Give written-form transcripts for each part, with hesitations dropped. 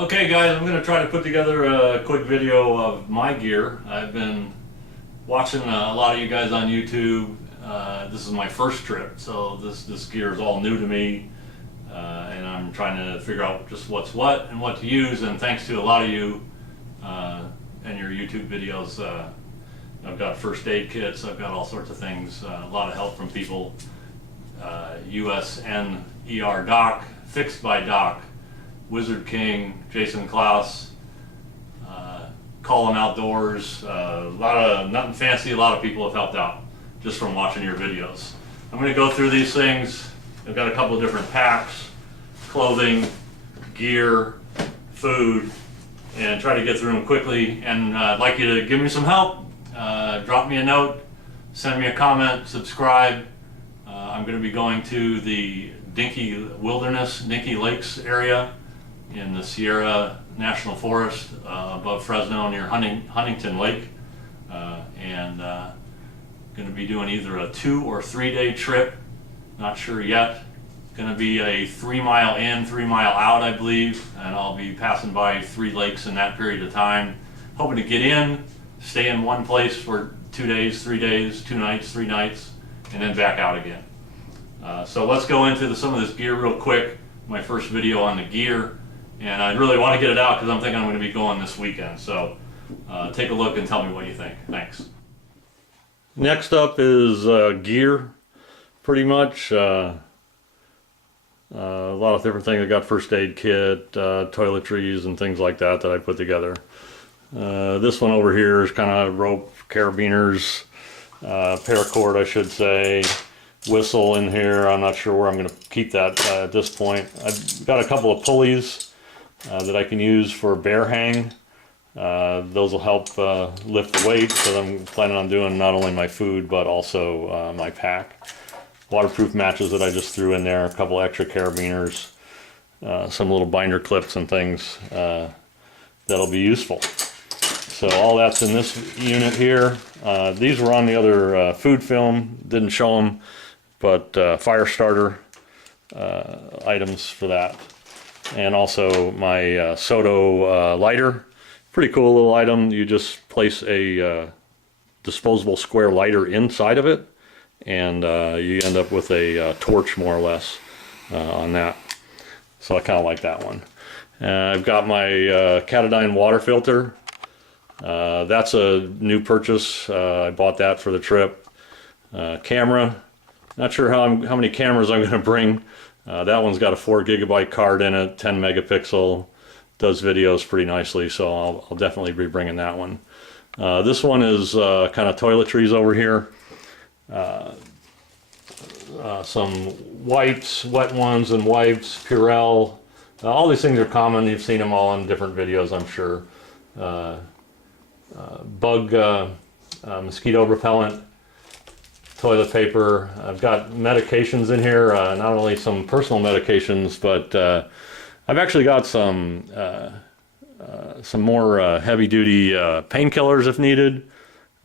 Okay guys, I'm going to try to put together a quick video of my gear. I've been watching a lot of you guys on YouTube. This is my first trip, so this gear is all new to me, and I'm trying to figure out just what's what and what to use. And thanks to a lot of you and your YouTube videos, I've got first aid kits, I've got all sorts of things, a lot of help from people. USNER Doc, Fixed by Doc, Wizard King, Jason Klaus, Colin Outdoors, a lot of, nothing fancy, a lot of people have helped out just from watching your videos. I'm going to go through these things. I've got a couple of different packs, clothing, gear, food, and try to get through them quickly. And I'd like you to give me some help. Drop me a note, send me a comment, subscribe. I'm going to be going to the Dinky Wilderness, Dinky Lakes area in the Sierra National Forest above Fresno near Huntington Lake, and going to be doing either a 2 or 3 day trip, not sure yet. Going to be a 3 mile in, 3 mile out, I believe, and I'll be passing by 3 lakes in that period of time. Hoping to get in, stay in one place for 2 days, 3 days, 2 nights, 3 nights, and then back out again. So let's go into some of this gear real quick. My first video on the gear, and I really want to get it out because I'm thinking I'm going to be going this weekend. So take a look and tell me what you think. Thanks. Next up is gear, pretty much. A lot of different things. I got first aid kit, toiletries and things like that I put together. This one over here is kind of rope, carabiners, paracord I should say, whistle in here. I'm not sure where I'm going to keep that at this point. I've got a couple of pulleys that I can use for bear hang. Those will help lift the weight, so I'm planning on doing not only my food but also my pack. Waterproof matches that I just threw in there, a couple extra carabiners, some little binder clips and things that'll be useful. So all that's in this unit here. These were on the other food film, didn't show them, but fire starter items for that. And also my Soto lighter. Pretty cool little item. You just place a disposable square lighter inside of it, and you end up with a torch more or less on that. So I kind of like that one. I've got my Katadyn water filter. That's a new purchase. I bought that for the trip. Camera. Not sure how many cameras I'm going to bring. That one's got a 4 GB card in it, 10 megapixel. Does videos pretty nicely, so I'll definitely be bringing that one. This one is kind of toiletries over here. Some wipes, wet ones and wipes, Purell. All these things are common. You've seen them all in different videos, I'm sure. Bug mosquito repellent, toilet paper. I've got medications in here, not only some personal medications, but I've actually got some more heavy-duty painkillers if needed,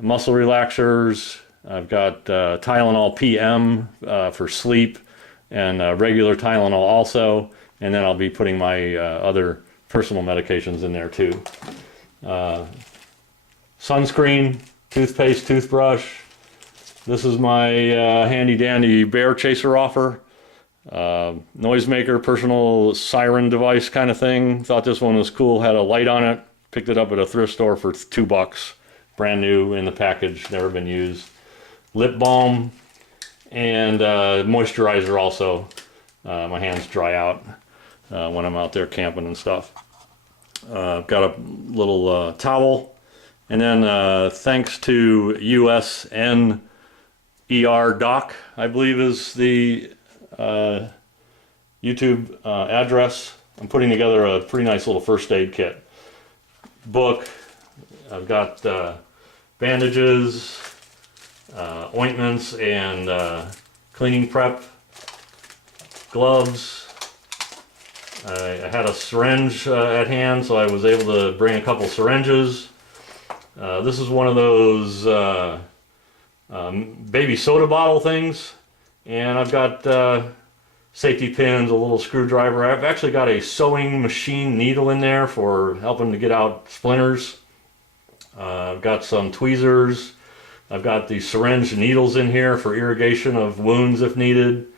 muscle relaxers. I've got Tylenol PM for sleep, and regular Tylenol also, and then I'll be putting my other personal medications in there too. Sunscreen, toothpaste, toothbrush. This is my handy dandy bear chaser offer. Noisemaker, personal siren device kind of thing. Thought this one was cool, had a light on it. Picked it up at a thrift store for $2. Brand new in the package, never been used. Lip balm and moisturizer also. My hands dry out when I'm out there camping and stuff. I've got a little towel. And then thanks to USNER Doc, I believe is the YouTube address. I'm putting together a pretty nice little first aid kit. Book. I've got bandages, ointments, and cleaning prep. Gloves. I had a syringe at hand, so I was able to bring a couple syringes. This is one of those baby soda bottle things, and I've got safety pins, a little screwdriver. I've actually got a sewing machine needle in there for helping to get out splinters. I've got some tweezers. I've got the syringe needles in here for irrigation of wounds if needed.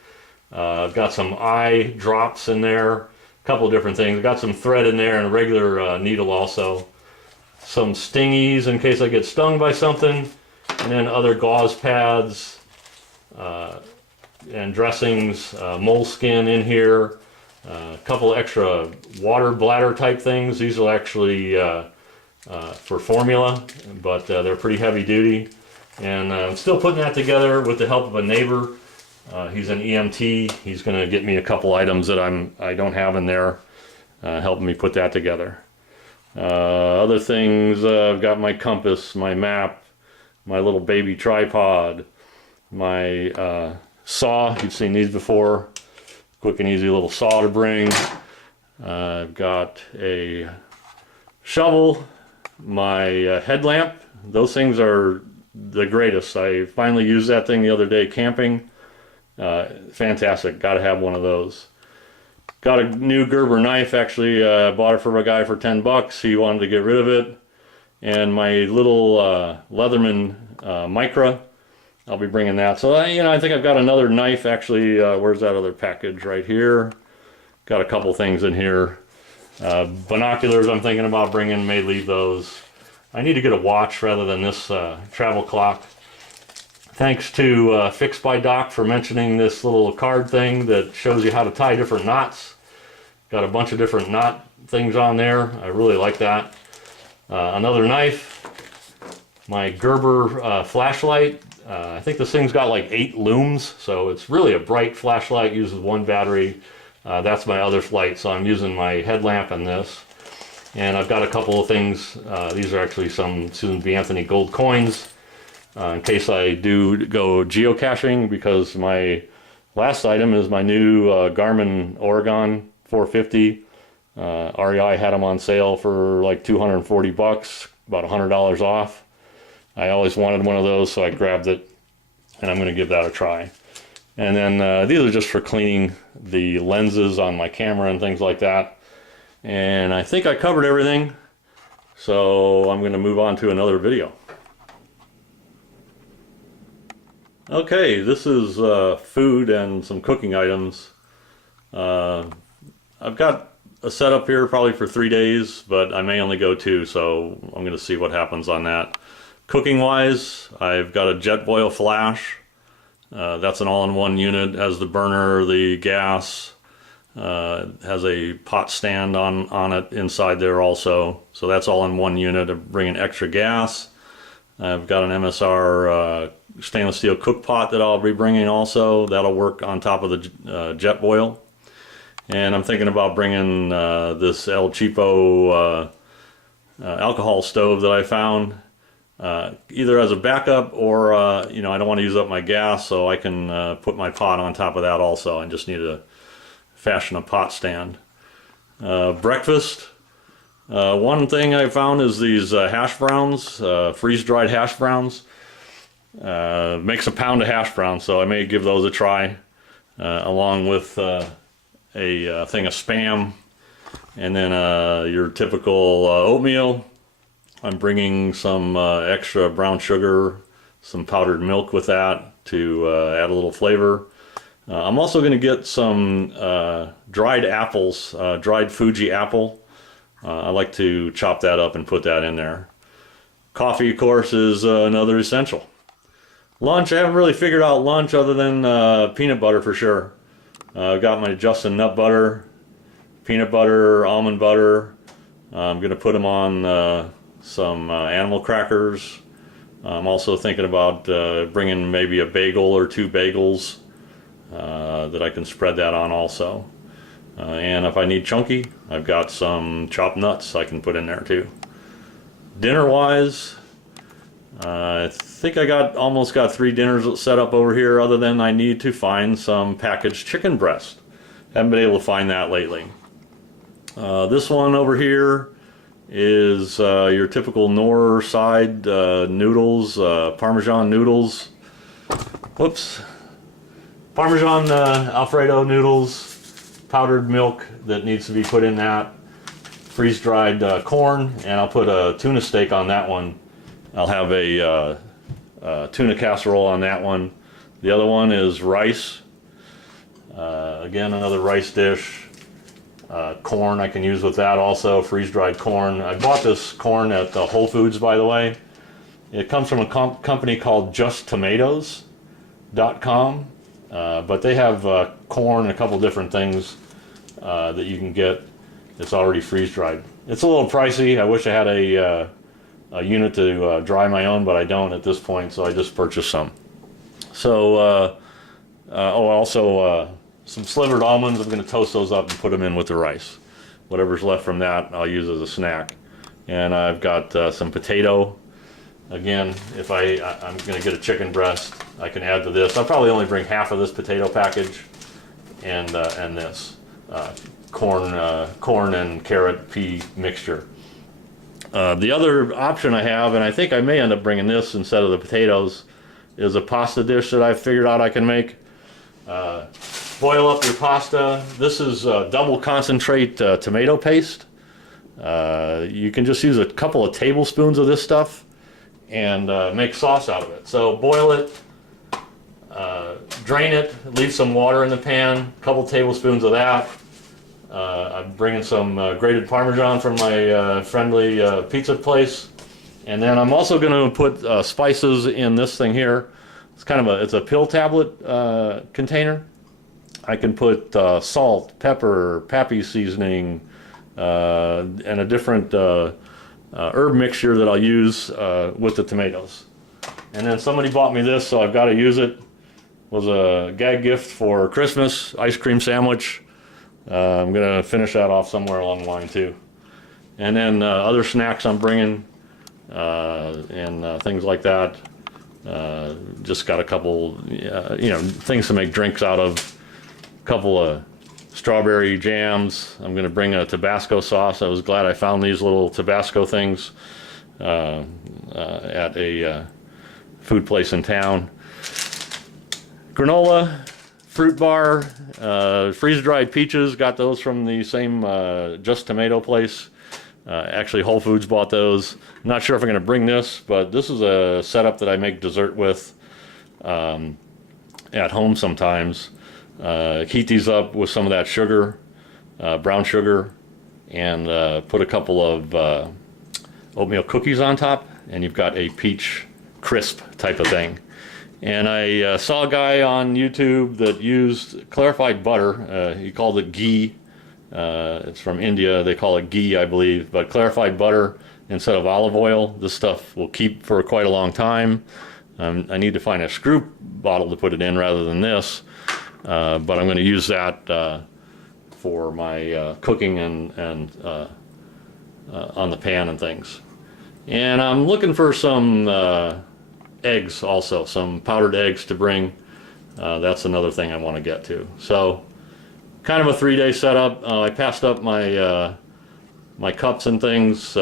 I've got some eye drops in there, a couple of different things. I've got some thread in there and a regular needle also. Some stingies in case I get stung by something, and then other gauze pads and dressings, moleskin in here, a couple extra water bladder type things. These are actually for formula, but they're pretty heavy duty. And I'm still putting that together with the help of a neighbor. He's an EMT. He's going to get me a couple items that I don't have in there, helping me put that together. Other things, I've got my compass, my map, my little baby tripod, my saw. You've seen these before. Quick and easy little saw to bring. I've got a shovel, my headlamp. Those things are the greatest. I finally used that thing the other day camping. Fantastic. Got to have one of those. Got a new Gerber knife. Actually, bought it for a guy for 10 bucks. He wanted to get rid of it. And my little Leatherman Micra. I'll be bringing that. So I think I've got another knife. Actually, where's that other package? Right here. Got a couple things in here. Binoculars I'm thinking about bringing. May leave those. I need to get a watch rather than this travel clock. Thanks to Fixed by Doc for mentioning this little card thing that shows you how to tie different knots. Got a bunch of different knot things on there. I really like that. Another knife. My Gerber flashlight. I think this thing's got like 8 looms, so it's really a bright flashlight. Uses 1 battery. That's my other light, so I'm using my headlamp and this. And I've got a couple of things. These are actually some Susan B. Anthony gold coins. In case I do go geocaching, because my last item is my new Garmin Oregon 450. REI had them on sale for like 240 bucks, about $100 off. I always wanted one of those, so I grabbed it, and I'm going to give that a try. And then these are just for cleaning the lenses on my camera and things like that. And I think I covered everything, so I'm going to move on to another video. Okay, this is food and some cooking items. I've got a setup here probably for 3 days, but I may only go 2, so I'm going to see what happens on that. Cooking wise, I've got a Jetboil flash. That's an all-in-one unit. Has the burner, the gas, has a pot stand on it inside there also. So that's all in one unit of bringing extra gas. I've got an MSR stainless steel cook pot that I'll be bringing also. That'll work on top of the Jetboil. And I'm thinking about bringing this El Cheapo alcohol stove that I found, either as a backup or I don't want to use up my gas, so I can put my pot on top of that also. I just need to fashion a pot stand. Breakfast. One thing I found is these hash browns, freeze-dried hash browns. Makes a pound of hash browns, so I may give those a try, along with a thing of Spam, and then your typical oatmeal. I'm bringing some extra brown sugar, some powdered milk with that to add a little flavor. I'm also going to get some dried apples, dried Fuji apple. I like to chop that up and put that in there. Coffee, of course, is another essential. Lunch, I haven't really figured out lunch other than peanut butter for sure. I've got my Justin nut butter, peanut butter, almond butter. I'm going to put them on some animal crackers. I'm also thinking about bringing maybe a bagel or 2 bagels that I can spread that on also. And if I need chunky, I've got some chopped nuts I can put in there too. Dinner wise, I think I almost got 3 dinners set up over here, other than I need to find some packaged chicken breast. Haven't been able to find that lately. This one over here is your typical Knorr side noodles, Parmesan noodles. Whoops. Parmesan Alfredo noodles, powdered milk that needs to be put in that, freeze-dried corn, and I'll put a tuna steak on that one. I'll have a tuna casserole on that one. The other one is rice. Again, another rice dish. Corn I can use with that also, freeze-dried corn. I bought this corn at Whole Foods, by the way. It comes from a company called JustTomatoes.com, but they have corn and a couple different things that you can get. It's already freeze-dried. It's a little pricey. I wish I had a unit to dry my own, but I don't at this point, so I just purchased some. So, also some slivered almonds. I'm going to toast those up and put them in with the rice. Whatever's left from that, I'll use as a snack. And I've got some potato. Again, if I'm going to get a chicken breast, I can add to this. I'll probably only bring half of this potato package, and this corn and carrot pea mixture. The other option I have, and I think I may end up bringing this instead of the potatoes, is a pasta dish that I've figured out I can make. Boil up your pasta. This is double concentrate tomato paste. You can just use a couple of tablespoons of this stuff and make sauce out of it. So boil it, drain it, leave some water in the pan, a couple tablespoons of that. I'm bringing some grated Parmesan from my friendly pizza place. And then I'm also going to put spices in this thing here. It's kind of it's a pill tablet container. I can put salt, pepper, pappy seasoning, and a different herb mixture that I'll use with the tomatoes. And then somebody bought me this, so I've got to use it. It was a gag gift for Christmas, ice cream sandwich. I'm going to finish that off somewhere along the line too. And then other snacks I'm bringing and things like that. Just got a couple, things to make drinks out of. A couple of strawberry jams. I'm going to bring a Tabasco sauce. I was glad I found these little Tabasco things at a food place in town. Granola, fruit bar, freeze-dried peaches. Got those from the same Just Tomato place. Actually, Whole Foods bought those. I'm not sure if I'm going to bring this, but this is a setup that I make dessert with at home sometimes. Heat these up with some of that sugar, brown sugar, and put a couple of oatmeal cookies on top, and you've got a peach crisp type of thing. And I saw a guy on YouTube that used clarified butter. He called it ghee. It's from India. They call it ghee, I believe. But clarified butter instead of olive oil. This stuff will keep for quite a long time. I need to find a screw bottle to put it in rather than this. But I'm going to use that for my cooking and on the pan and things. And I'm looking for some eggs also, some powdered eggs to bring. That's another thing I want to get to. So kind of a 3-day setup. I passed up my my cups and things.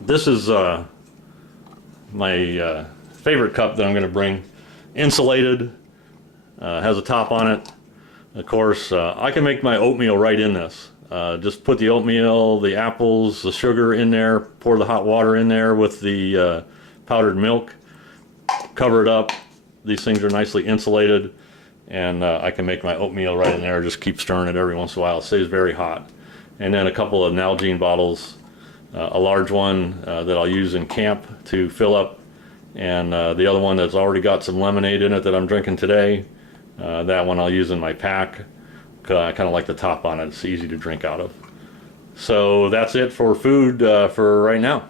This is my favorite cup that I'm going to bring. Insulated, has a top on it. Of course, I can make my oatmeal right in this. Just put the oatmeal, the apples, the sugar in there, pour the hot water in there with the powdered milk, cover it up. These things are nicely insulated, and I can make my oatmeal right in there. Just keep stirring it every once in a while. It stays very hot. And then a couple of Nalgene bottles, a large one that I'll use in camp to fill up, and the other one that's already got some lemonade in it that I'm drinking today. That one I'll use in my pack. I kind of like the top on it. It's easy to drink out of. So that's it for food for right now.